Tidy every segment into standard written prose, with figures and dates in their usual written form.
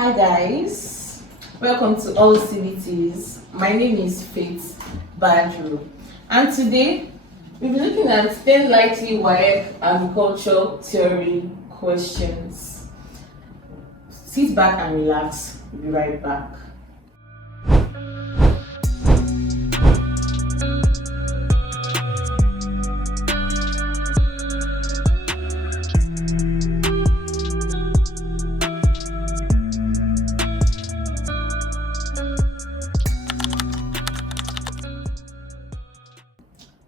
Hi guys, welcome to all CBTs. My name is Faith Badru, and today we'll be looking at 10 likely WAEC agricultural theory questions. Sit back and relax, we'll be right back.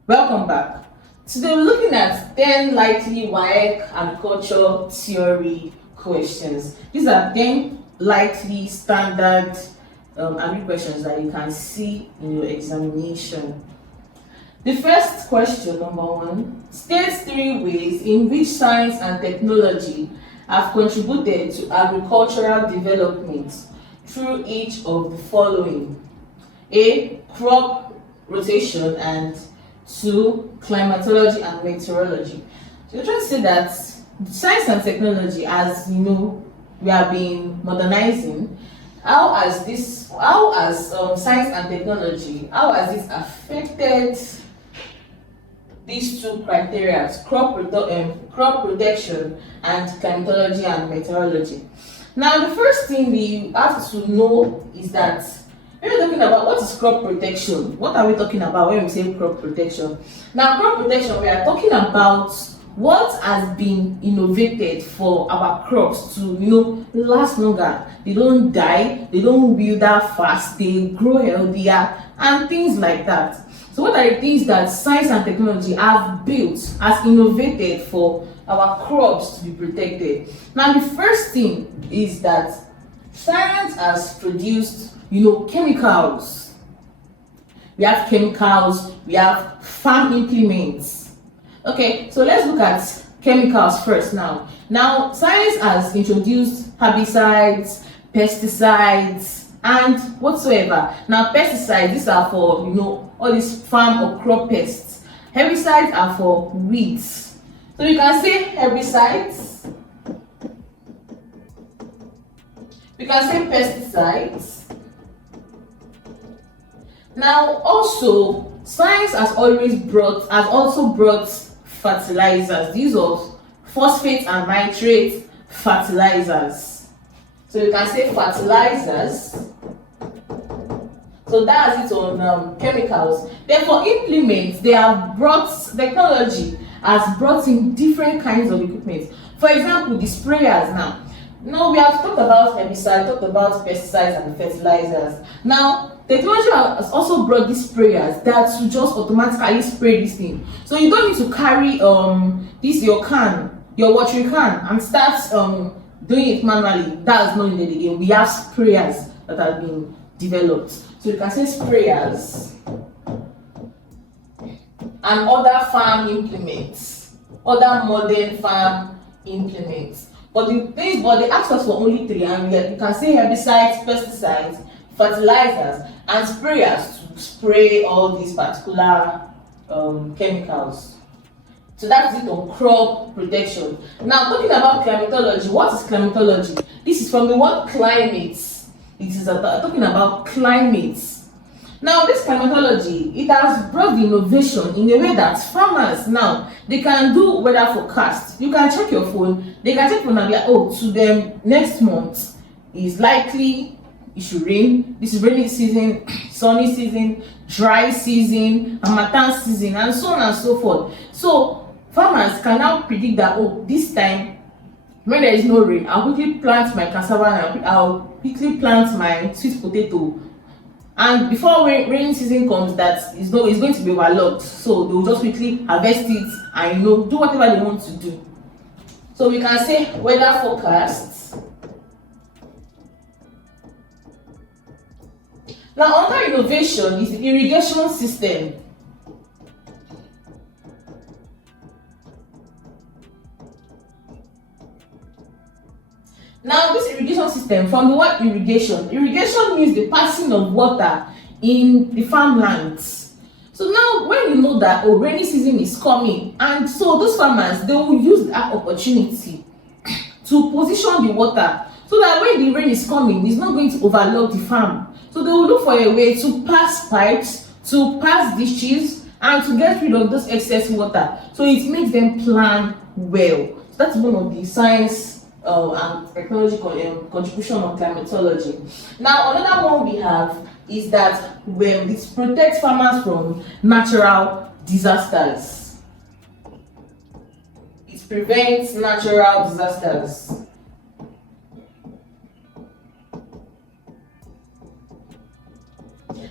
Welcome back. Today we're looking at 10 likely WAEC agricultural theory questions. These are 10 likely standard agri questions that you can see in your examination. The first question, number 1, states 3 ways in which science and technology have contributed to agricultural development through each of the following. A. Crop rotation, and 2. Climatology and meteorology. So you're trying to say that science and technology, as you know, we have been modernizing. How has science and technology, how has it affected these two criteria, crop protection and climatology and meteorology? Now, the first thing we have to know is that when we're talking about what is crop protection, what are we talking about when we say crop protection? Now, crop protection, we are talking about what has been innovated for our crops to, last longer. They don't die, they don't wither fast, they grow healthier, and things like that. So what are the things that science and technology have built, has innovated for our crops to be protected? Now, the first thing is that science has produced chemicals. We have chemicals, we have farm implements. Okay, so let's look at chemicals first now. Now, science has introduced herbicides, pesticides, and whatsoever. Now, pesticides, these are for, all these farm or crop pests. Herbicides are for weeds. So you can say herbicides, we can say pesticides. Now, also, science has also brought fertilizers. These are phosphate and nitrate fertilizers. So you can say fertilizers. So that's it on chemicals. Therefore, implements, technology has brought in different kinds of equipment. For example, the sprayers now. Now, we have talked about herbicides, talked about pesticides and fertilizers. Now, technology has also brought these sprayers that will just automatically spray this thing. So you don't need to carry your watering can, and start doing it manually. That's not needed again. We have sprayers that have been developed. So you can say sprayers and other farm implements, other modern farm implements. But they ask us for only 3, and you can say herbicides, pesticides, fertilizers, and sprayers to spray all these particular chemicals. So that's it on crop protection. Now, talking about climatology, what is climatology? This is from the word climate. It is talking about climates. Now, this climatology, it has brought the innovation in a way that farmers now, they can do weather forecast. You can check your phone. They can check your phone and be like, to them, next month is likely it should rain. This is rainy season, sunny season, dry season, harmattan season, and so on and so forth. So farmers can now predict that, this time when there is no rain, I'll quickly plant my cassava and I'll quickly plant my sweet potato. And before rainy season comes, that is going to be overlooked. So they will just quickly harvest it and do whatever they want to do. So we can say weather forecasts. Now, another innovation is the irrigation system. Now, this irrigation system, from the word irrigation means the passing of water in the farmlands. So now, when you know that rainy season is coming, and so those farmers, they will use that opportunity to position the water so that when the rain is coming, it's not going to overload the farm. So they will look for a way to pass pipes, to pass ditches, and to get rid of those excess water. So it makes them plan well. So that's one of the science and technology contribution on climatology. Now another one we have is that when it protects farmers from natural disasters. It prevents natural disasters.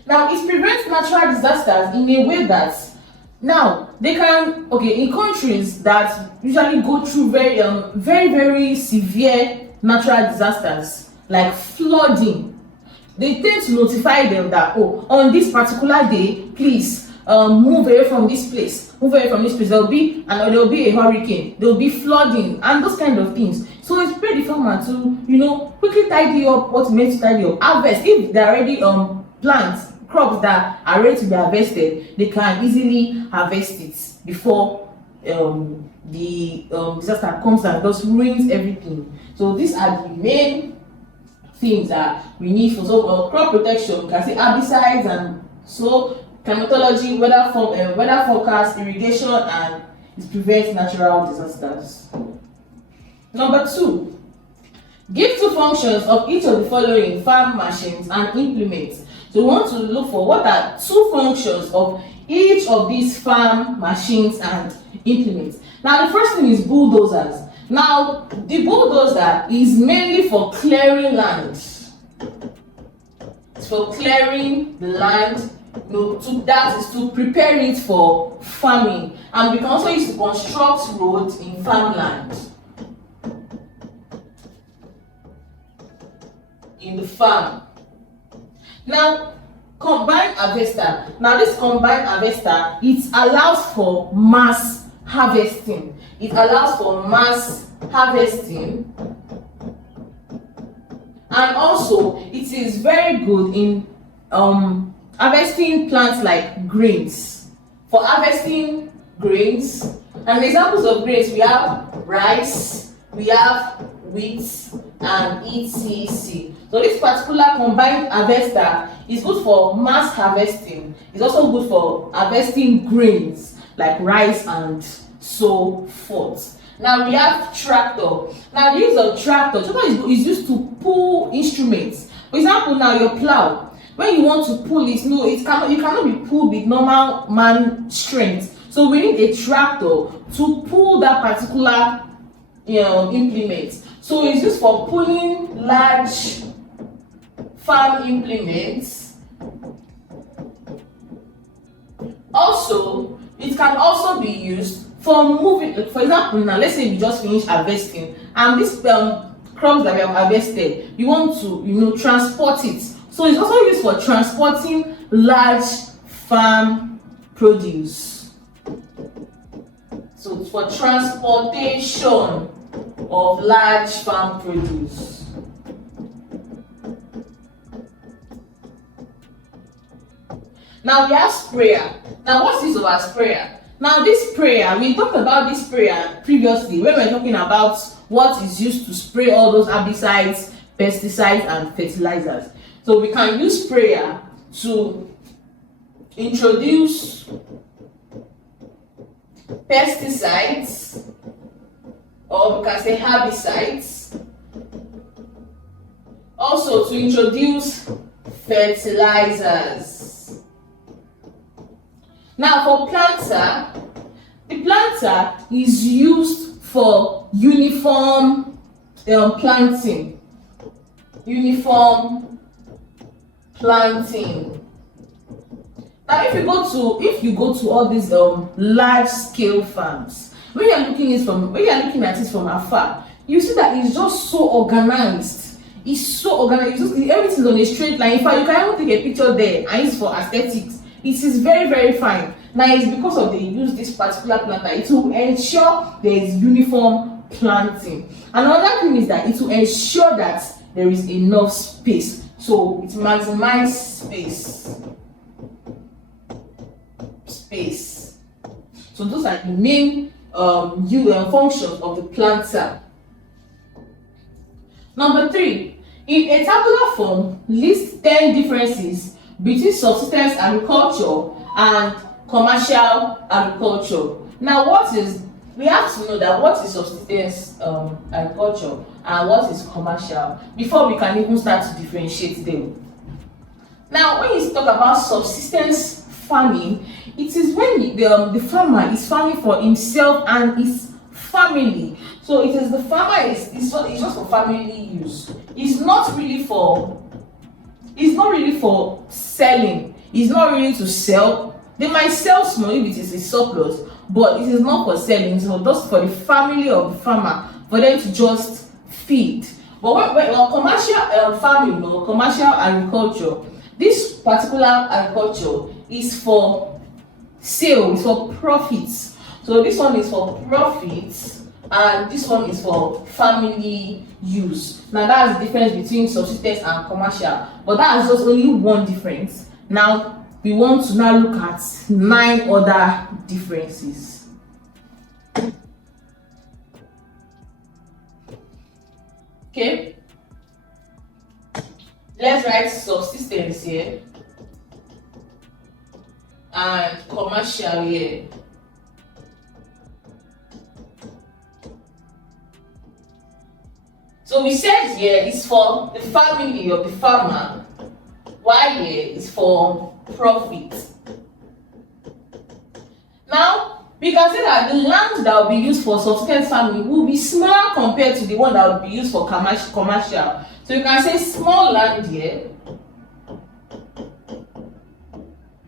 Now it prevents natural disasters in a way that now they can, okay, in countries that usually go through very severe natural disasters like flooding, they tend to notify them that, oh, on this particular day, please move away from this place, move away from this place. There will be a hurricane, there will be flooding, and those kind of things. So it's pretty the farmer to quickly tidy up what's meant to tidy up. Harvest if they're already plants, crops that are ready to be harvested, they can easily harvest it before the disaster comes and just ruins everything. So these are the main things that we need for crop protection. You can say herbicides, and so climatology, weather forecast, irrigation, and it prevents natural disasters. Number 2, give 2 functions of each of the following farm machines and implements. So we want to look for what are 2 functions of each of these farm machines and implements. Now the first thing is bulldozers. Now the bulldozer is mainly for clearing land. It's for clearing the land. That is to prepare it for farming, and we can also use to construct roads in farmland. In the farm. Now, combined harvester. Now, this combined harvester, it allows for mass harvesting. It allows for mass harvesting, and also it is very good in harvesting plants like grains. For harvesting grains, and examples of grains, we have rice, we have wheat, and etc. So this particular combined harvester is good for mass harvesting. It's also good for harvesting grains like rice and so forth. Now we have tractor. Now the use of tractor is used to pull instruments. For example, now your plow. When you want to pull it, you cannot be pulled with normal man strength. So we need a tractor to pull that particular implement. So it's used for pulling large farm implements. Also, it can also be used for moving. For example, now let's say we just finished harvesting, and this crops that we have harvested, you want to transport it. So it's also used for transporting large farm produce. So it's for transportation of large farm produce. Now we have sprayer. Now what's this of our sprayer? Now this sprayer, we talked about this sprayer previously when we were talking about what is used to spray all those herbicides, pesticides, and fertilizers. So we can use sprayer to introduce pesticides, or we can say herbicides. Also to introduce fertilizers. Now for planter, the planter is used for uniform planting. Uniform planting. Now if you go to all these large scale farms, when you're looking at it from afar, you see that it's just so organized. It's so organized. Everything's on a straight line. In fact, you can even take a picture there, and it's for aesthetics. It is very fine. Now it's because of they use this particular planter. It will ensure there is uniform planting. Another thing is that it will ensure that there is enough space. So it maximizes space. So those are the main functions of the planter. Number 3, in a tabular form, list 10 differences between subsistence agriculture and commercial agriculture. Now, we have to know that what is subsistence agriculture and what is commercial before we can even start to differentiate them. Now, when you talk about subsistence farming, it is when the farmer is farming for himself and his family. So it is the farmer it's just for family use. It's not really for selling. It's not really to sell. They might sell small if it is a surplus, but it is not for selling. So just for the family of the farmer, for them to just feed. But when commercial farming or commercial agriculture, this particular agriculture is for sale, it's for profits. So this one is for profits and this one is for family use. Now that's the difference between subsistence and commercial, but that is just only one difference. Now we want to now look at 9 other differences. Okay, let's write subsistence here and commercial here. So we said here is for the family of the farmer, while here is for profit. Now we can say that the land that will be used for subsistence farming will be smaller compared to the one that will be used for commercial. So you can say small land here,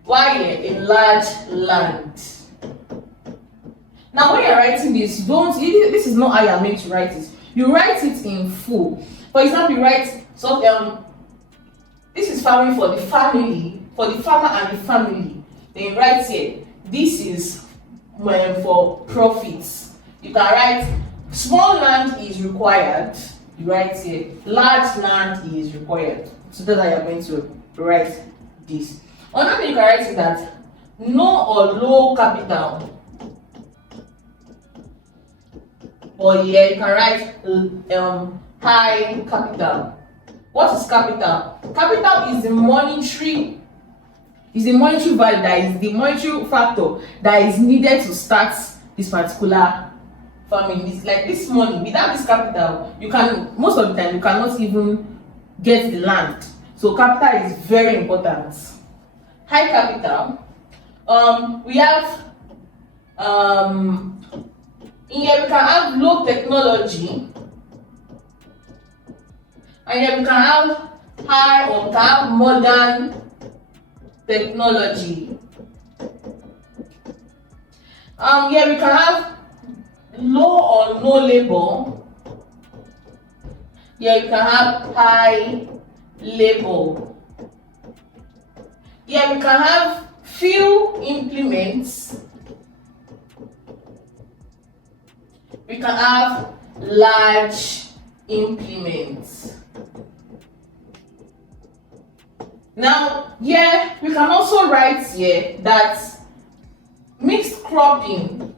while here a large land. Now when you're writing this, this is not how you're meant to write it. You write it in full. For example, you write this is farming for the family, for the farmer and the family. Then you write here, this is for profits. You can write small land is required. You write here, large land is required. So that's how you're going to write this. Another thing you can write is that no or low capital. Or here you can write high capital. What is capital? Capital is the monetary value, that is the monetary factor that is needed to start this particular farming. It's like this money. Without this capital, most of the time you cannot even get the land. So capital is very important. High capital. We have in here we can have low technology, and here we can have high or we can have modern technology. Here we can have low or no labor. Here you can have high labor. Here we can have few implements. We can have large implements. Now, here we can also write here that mixed cropping.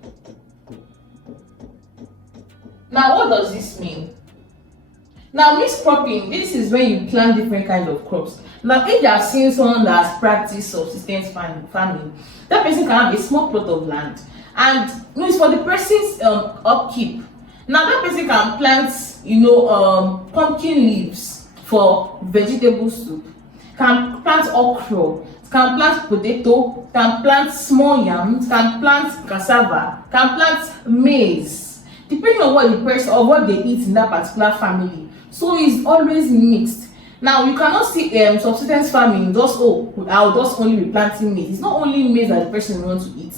Now, what does this mean? Now, mixed cropping, this is when you plant different kinds of crops. Now, if you have seen someone that has practiced subsistence farming, that person can have a small plot of land, and it's for the person's upkeep. Now, that person can plant, pumpkin leaves for vegetable soup, can plant okra, can plant potato, can plant small yams, can plant cassava, can plant maize, depending on what the person or what they eat in that particular family. So it's always mixed. Now you cannot see subsistence farming just I'll just only be planting maize. It's not only maize that the person wants to eat.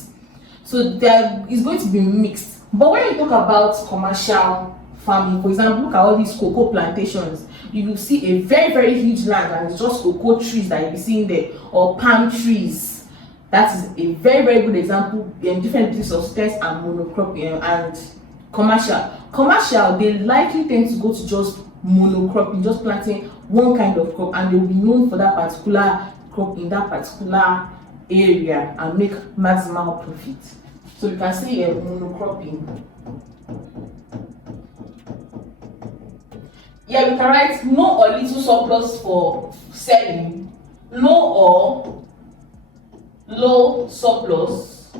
So there is going to be mixed. But when you talk about commercial farming, for example, look at all these cocoa plantations. You will see a very, very huge land and it's just cocoa trees that you'll be seeing there, or palm trees. That is a very, very good example in different between subsistence and monocropping and commercial. Commercial, they likely tend to go to just monocropping, just planting one kind of crop, and they will be known for that particular crop in that particular area and make maximal profit. So you can see monocropping. Yeah, we can write no or little surplus for selling, no or low surplus.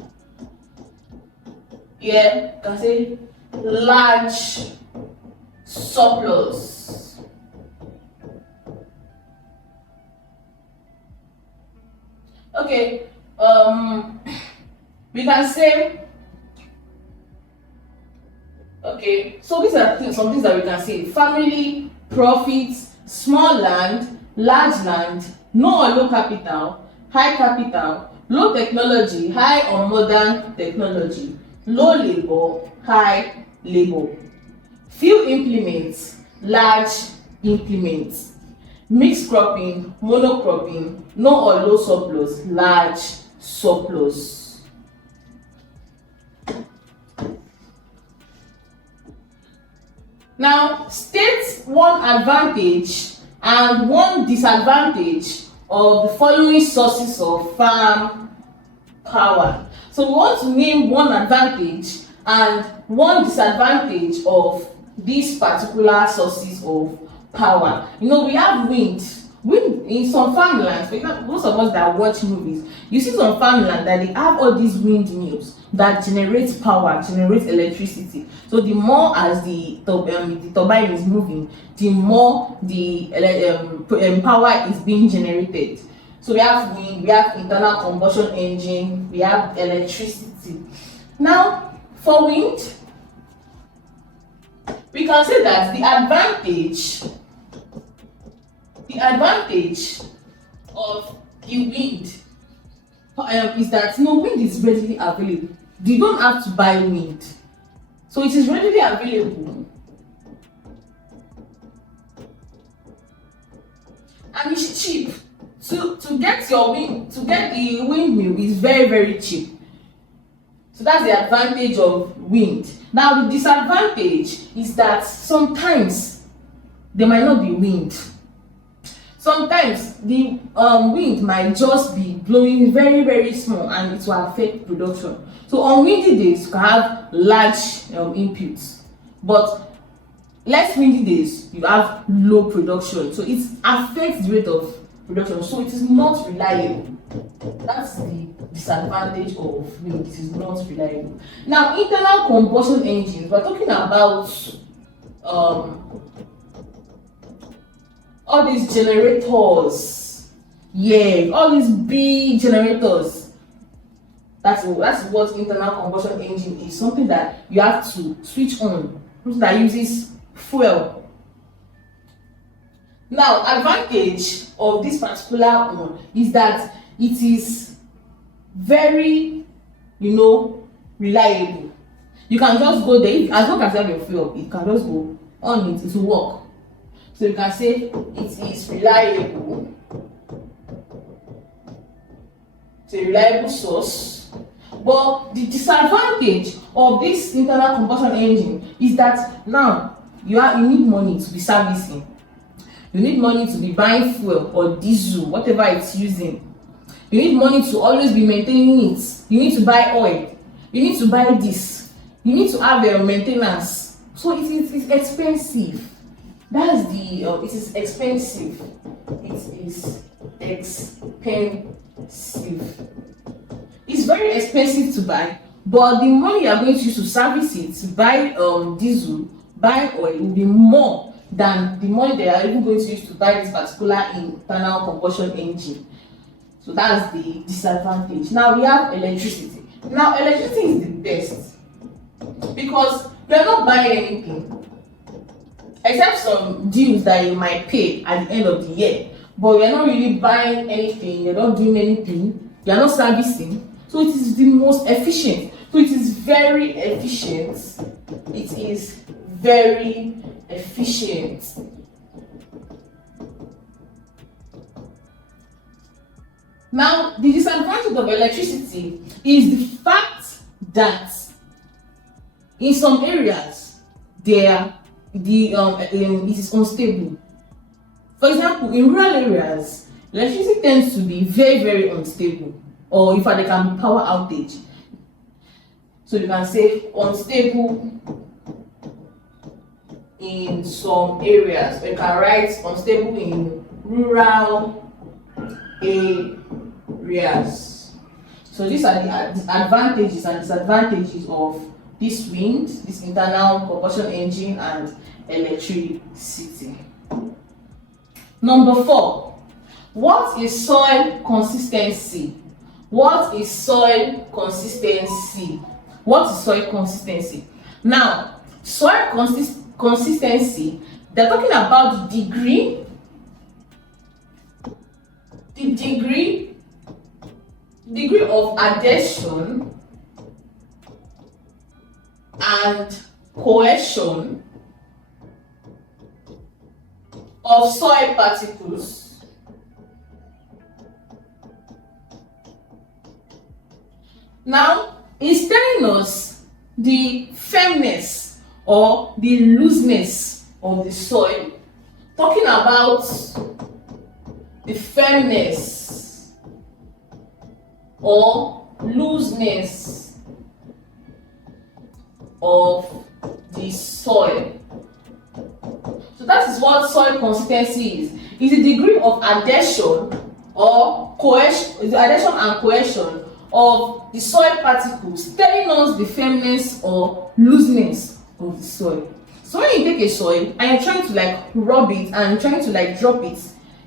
Yeah, you can say large surplus. Okay, we can say, okay, so these are some things that we can say: family, profits, small land, large land, no or low capital, high capital, low technology, high or modern technology, low labor, high labor, few implements, large implements, mixed cropping, monocropping, no or low surplus, large surplus. Now, state one advantage and one disadvantage of the following sources of farm power. So we want to name one advantage and one disadvantage of these particular sources of power. You know, we have wind. Wind in some farmlands, for example, most of us that watch movies, you see some farmland that they have all these windmills that generate power, generate electricity. So the more as the turbine is moving, the more the power is being generated. So we have wind, we have internal combustion engine, we have electricity. Now, for wind, we can say that the advantage of the wind is that wind is readily available. You don't have to buy wind, so it is readily available and it's cheap. To get your wind, to get the windmill is very, very cheap. So that's the advantage of wind. Now the disadvantage is that sometimes there might not be wind. Sometimes the wind might just be blowing very, very small and it will affect production. So on windy days you can have large inputs, but less windy days you have low production, so it affects the rate of production, so it is not reliable. That's the disadvantage of wind. It is not reliable. Now, internal combustion engines, we're talking about all these generators. Yeah, all these big generators. That's what internal combustion engine is. Something that you have to switch on, something that uses fuel. Now, advantage of this particular one is that it is very, reliable. You can just go there, as long as you have your fuel, you can just go on it, it will work. So you can say it is reliable. It's a reliable source. But the disadvantage of this internal combustion engine is that now you need money to be servicing. You need money to be buying fuel or diesel, whatever it's using. You need money to always be maintaining it. You need to buy oil. You need to buy this. You need to have maintenance. So it is expensive. That's it is expensive. It is expensive. It's very expensive to buy, but the money you are going to use to service it, to buy diesel, buy oil, will be more than the money they are even going to use to buy this particular internal combustion engine. So that's the disadvantage. Now we have electricity. Now electricity is the best because you are not buying anything except some dues that you might pay at the end of the year, but you're not really buying anything, you're not doing anything, you're not servicing. So it is the most efficient. So it is very efficient. It is very efficient. Now, the disadvantage of electricity is the fact that in some areas it is unstable. For example, in rural areas, electricity tends to be very, very unstable, or in fact there can be power outage. So you can say unstable in some areas, or you can write unstable in rural areas. So these are the advantages and disadvantages of this wind, this internal combustion engine, and electricity. Number 4, what is soil consistency? What is soil consistency? What is soil consistency? Now, soil consistency, they're talking about the degree of adhesion and cohesion of soil particles now it's telling us the firmness or the looseness of the soil, talking about the firmness or looseness of the soil. So that is what soil consistency is. It's the degree of adhesion or cohesion, the adhesion and cohesion of the soil particles, telling us the firmness or looseness of the soil. So when you take a soil and you're trying to like rub it and trying to like drop it,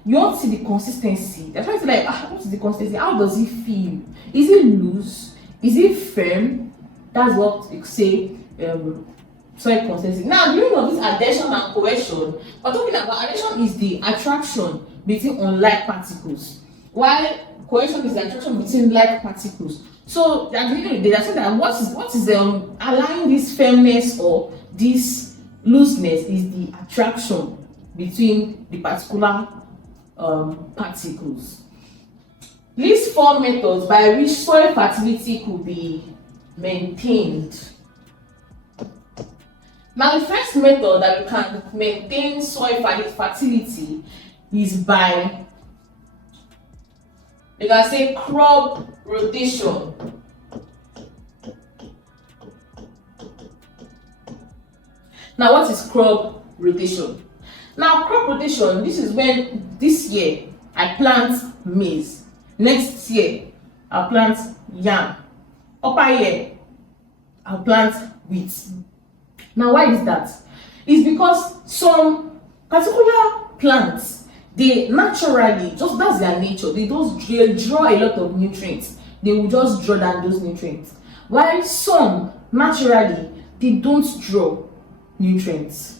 you won't see the consistency. You're trying to like, what is the consistency? How does it feel? Is it loose? Is it firm? That's what you say soil consistency. Now, the meaning of this adhesion and cohesion, we're talking about adhesion is the attraction between unlike particles, while cohesion is the attraction between like particles. So at the end of the day, they're saying that what is allowing this firmness or this looseness is the attraction between the particular particles. List 4 methods by which soil fertility could be maintained. Now, the first method that we can maintain soil fertility is by, you can say, crop rotation. Now, what is crop rotation? Now, crop rotation, this is when this year I plant maize, next year I'll plant yam, upper year I'll plant wheat. Now, why is that? It's because some particular plants, they naturally, just that's their nature, they draw a lot of nutrients. They will just draw down those nutrients. While some naturally, they don't draw nutrients.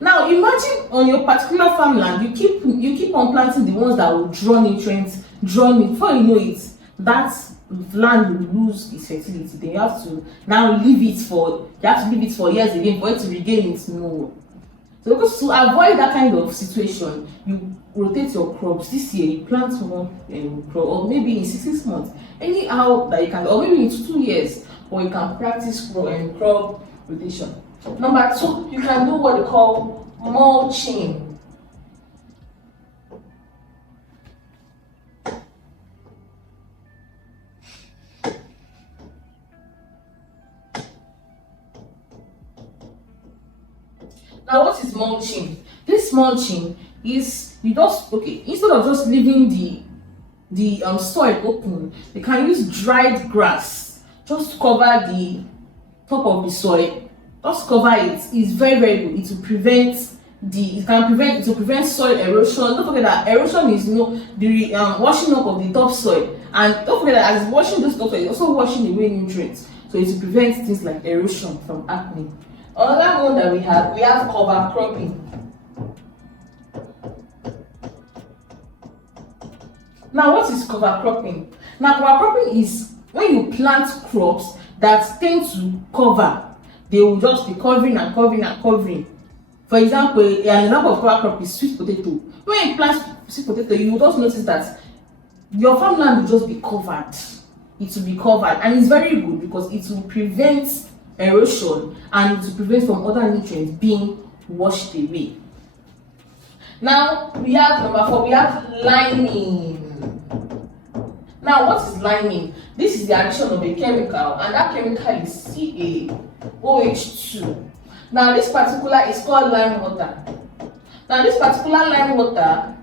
Now, imagine on your particular farmland, you keep on planting the ones that will draw nutrients, before you know it, that land will lose its fertility. Then you have to now leave it for years again for it to regain its no. So because to avoid that kind of situation, you rotate your crops. This year you plant one crop, or maybe in 6 months, anyhow that you can, or maybe in 2 years, or you can practice crop rotation. Number 2, you can do what they call mulching. Now, what is mulching? This mulching is instead of just leaving the soil open, you can use dried grass just cover the top of the soil. Just cover it. It's very, very good. It will prevent soil erosion. Don't forget that erosion is the washing up of the topsoil, and don't forget that as washing those topsoil, it's also washing away nutrients. So it will prevent things like erosion from happening. Another one that we have cover cropping. Now, what is cover cropping? Now, cover cropping is when you plant crops that tend to cover. They will just be covering and covering and covering. For example, an example of cover crop is sweet potato. When you plant sweet potato, you will just notice that your farmland will just be covered. It will be covered, and it's very good because it will prevent erosion and it will prevent from other nutrients being washed away. Now we have number 4, we have liming. Now, what is liming? This is the addition of a chemical, and that chemical is CaOH2. Now this particular is called lime water. Now this particular lime water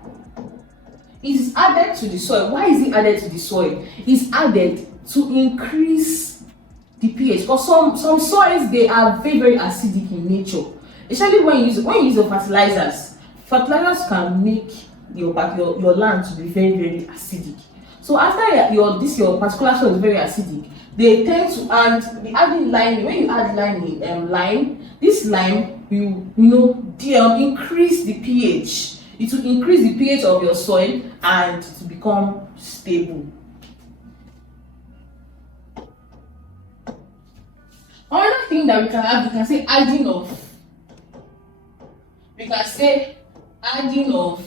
is added to the soil. Why is it added to the soil? It's added to increase the pH, because some soils, they are very, very acidic in nature. Especially when you use the fertilizers. Fertilizers can make your land to be very, very acidic. So after your particular soil is very acidic, they tend to add adding lime. When you add lime, this lime will increase the pH. It will increase the pH of your soil and to become stable. Another thing that we can say adding of. We can say adding of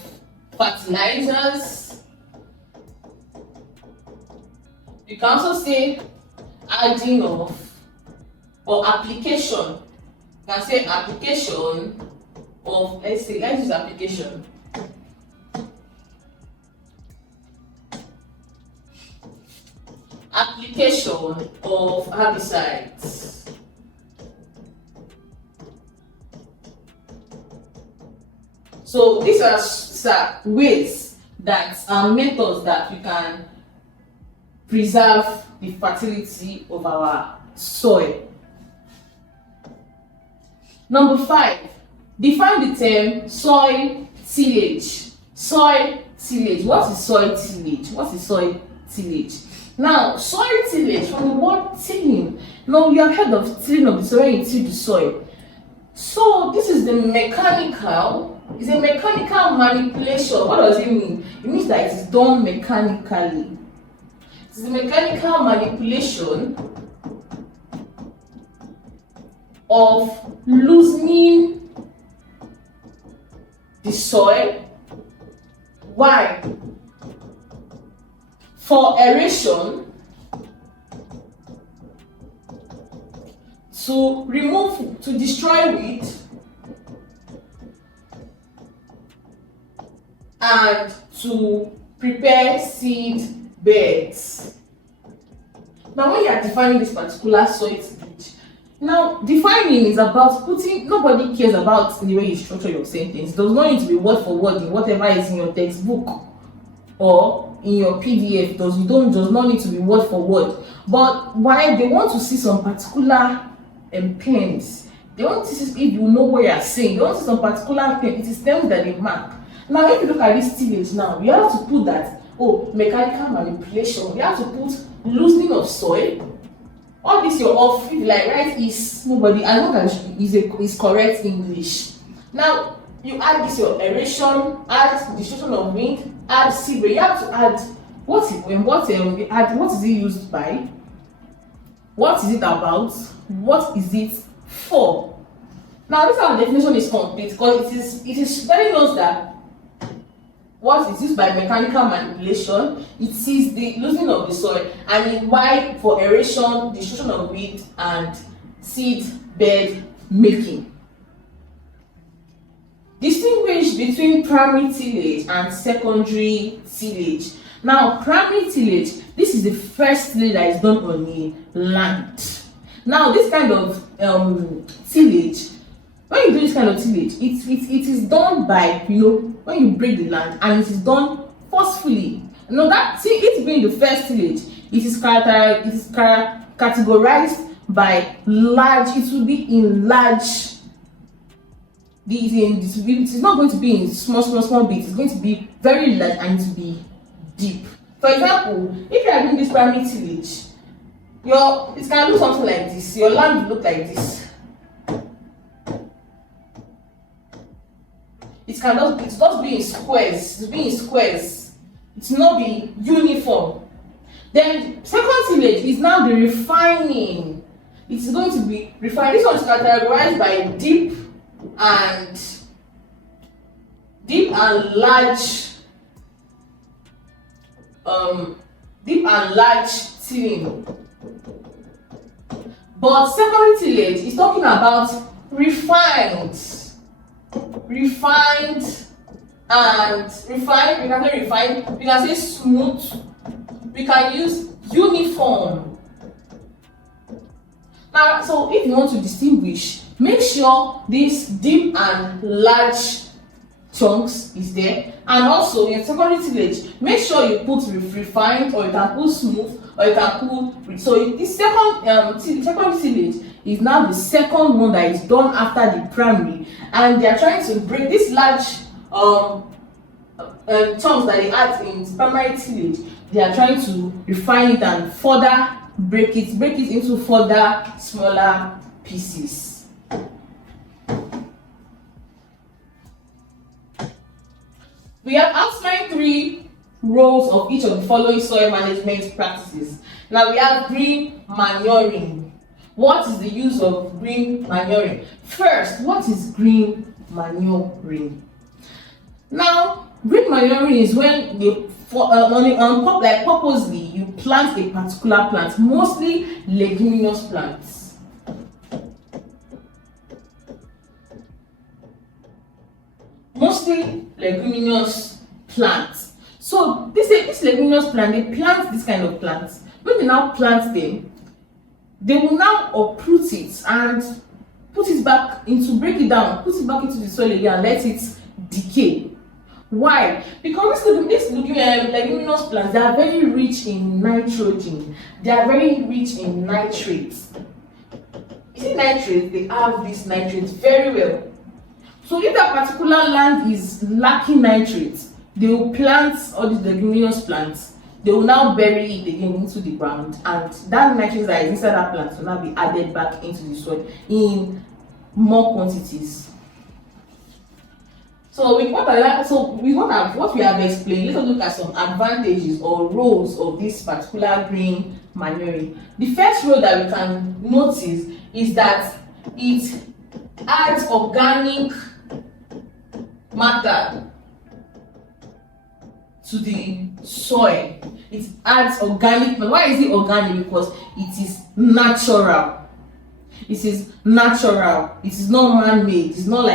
fertilizers. You can also say adding of or application. You can say application of, let's use application. Application of herbicides. So these are ways that are methods that we can preserve the fertility of our soil. Number 5, define the term soil tillage. Soil tillage. What is soil tillage? What is soil tillage? Now, soil tillage, from the word tilling. Now, you have heard of tilling of the soil when you till the soil. So this is it's a mechanical manipulation. What does it mean? It means that it is done mechanically. It is a mechanical manipulation of loosening the soil. Why? For aeration, to destroy weed, and to prepare seed beds. Now, when you are defining this particular soil tillage, now defining is about nobody cares about the way you structure your sentence. It does not need to be word for word in whatever is in your textbook or in your PDF. Does not need to be word for word. But why they want to see some particular pens, they want to see if you know what you are saying. They want to see some particular pen. It is terms that they mark. Now, if you look at this tillage now, you have to put that, mechanical manipulation. You have to put loosening of soil. All this you're off, if you like, right, is nobody, as long as is correct English. Now, you add this your aeration, add distribution of wind, add seed bed. You have to add what is it used by? What is it about? What is it for? Now, this our definition is complete because it is telling us that what is used by mechanical manipulation, it is the loosening of the soil, and why for aeration, distribution of weed, and seed bed making. Distinguish between primary tillage and secondary tillage. Now, primary tillage, this is the first tillage that is done on the land. Now, this kind of tillage, when you do this kind of tillage, it is done by, when you break the land, and it is done forcefully. It being the first tillage, it is categorized by large. It will be in large. It is not going to be in small bits. It's going to be very large and to be deep. For example, if you are doing this primary tillage, it can look something like this. Your land will look like this. It's not be in squares. It's be in squares. It's not be uniform. Then second tillage is now the refining. It's going to be refined. This one is categorized by deep and large tilling. But secondary tillage is talking about refined. We can say smooth, we can use uniform. Now, so if you want to distinguish make sure this deep and large chunks is there. And also in secondary tillage, make sure you put refined, or you can put smooth, or you can put. So this secondary tillage is now the second one that is done after the primary, and they are trying to break this large chunks that they add in primary tillage. They are trying to refine it and further break it into further smaller pieces. We have outlined 3 roles of each of the following soil management practices. Now we have green manuring. What is the use of green manuring? First, what is green manuring? Now, green manuring is when purposely you plant a particular plant, mostly leguminous plants. Mostly leguminous plants. So this leguminous plant, they plant this kind of plants. When they now plant them, they will now uproot it and put it back into, break it down, put it back into the soil again and let it decay. Why? Because these leguminous plants, they are very rich in nitrogen. They are very rich in nitrates. You see nitrates, they have these nitrates very well. So if that particular land is lacking nitrates, they will plant all these leguminous plants. They will now bury it again into the ground, and that nitrates that is inside that plant will now be added back into the soil in more quantities. So with what we have explained, let us look at some advantages or roles of this particular green manuring. The first role that we can notice is that it adds organic matter to the soil. It adds organic matter. Why is it organic? Because it is natural. It is natural. It is not man-made. It's not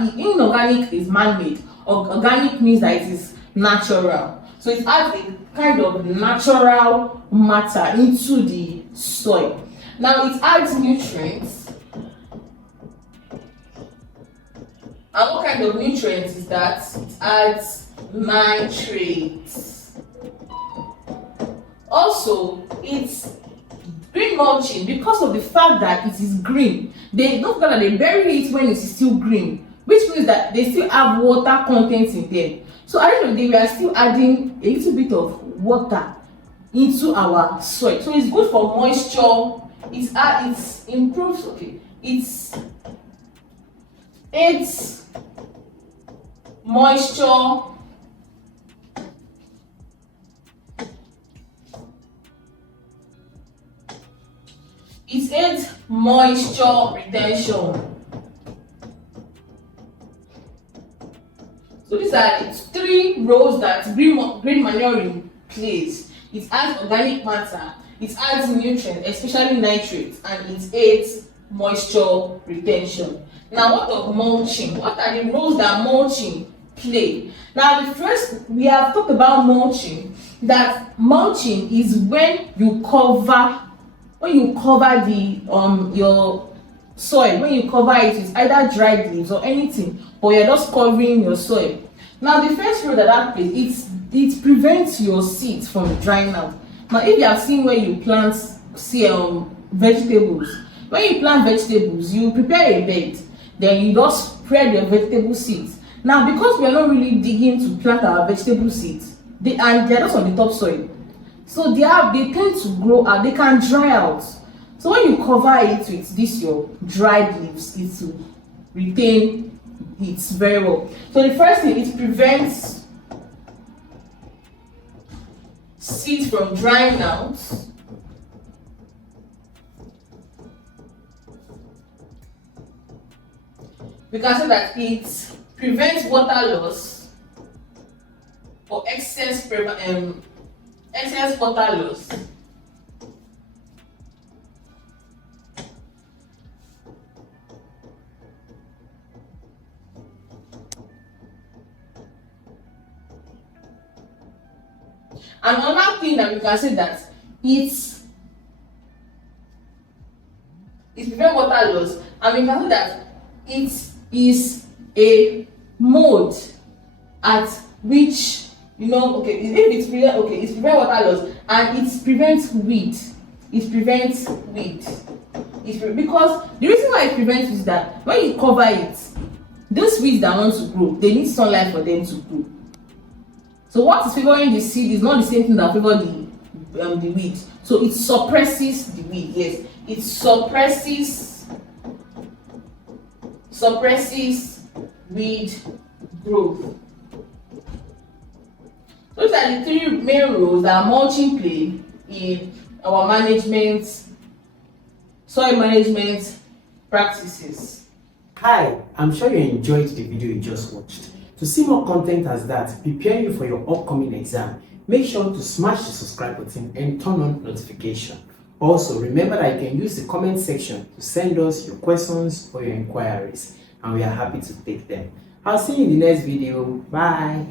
inorganic is man-made. Organic means that it is natural. So it adds a kind of natural matter into the soil. Now it adds nutrients. And what kind of nutrients is that? It adds nitrates. Also, it's green mulching because of the fact that it is green. They don't forget that they bury it when it is still green, which means that they still have water content in them. So at the end of the day, we are still adding a little bit of water into our soil. So it's good for moisture. It improves. Okay, it's moisture. It aids moisture retention. So these are the 3 roles that green manuring plays. It adds organic matter, it adds nutrients, especially nitrates, and it aids moisture retention. Now, what of mulching? What are the roles that mulching play? Now, the first, we have talked about mulching. That mulching is when you cover the your soil, when you cover it with either dried leaves or anything, or you're just covering your soil. Now the first role that plays, it prevents your seeds from drying out. Now if you have seen where you plant vegetables, when you plant vegetables, you prepare a bed, then you just spread your vegetable seeds. Now because we are not really digging to plant our vegetable seeds, they are just on the topsoil. So they tend to grow out, they can dry out. So when you cover it with your dried leaves, it will retain it very well. So the first thing, it prevents seeds from drying out. We can say that it prevents water loss or excess water loss. Another thing that we can say that it prevents water loss. and we can see that it is a mode at which, okay, if it's prevent water loss, and it prevents weed. Because the reason why it prevents is that when you cover it, those weeds that want to grow, they need sunlight for them to grow. So what is favoring the seed is not the same thing that favor the weed. So it suppresses the weed. Yes, it suppresses weed growth. Those are the three main roles that mulching play in our soil management practices. Hi, I'm sure you enjoyed the video you just watched. To see more content as that, preparing you for your upcoming exam, make sure to smash the subscribe button and turn on notification. Also, remember that you can use the comment section to send us your questions or your inquiries, and we are happy to take them. I'll see you in the next video. Bye.